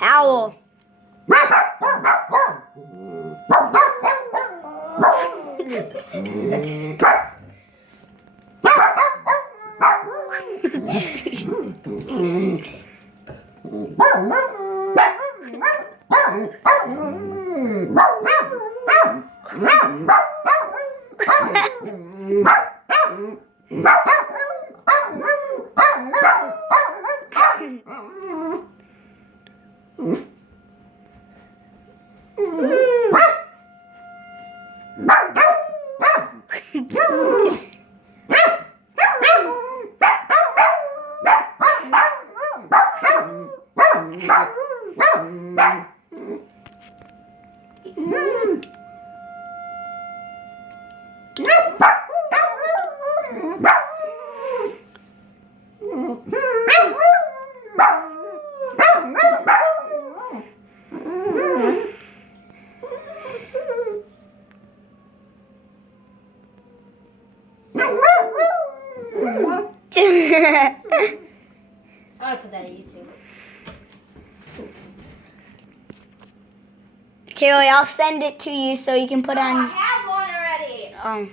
Owl. I'm gonna put that on YouTube. Kaylee, I'll send it to you so you can put I on. have one already. Oh.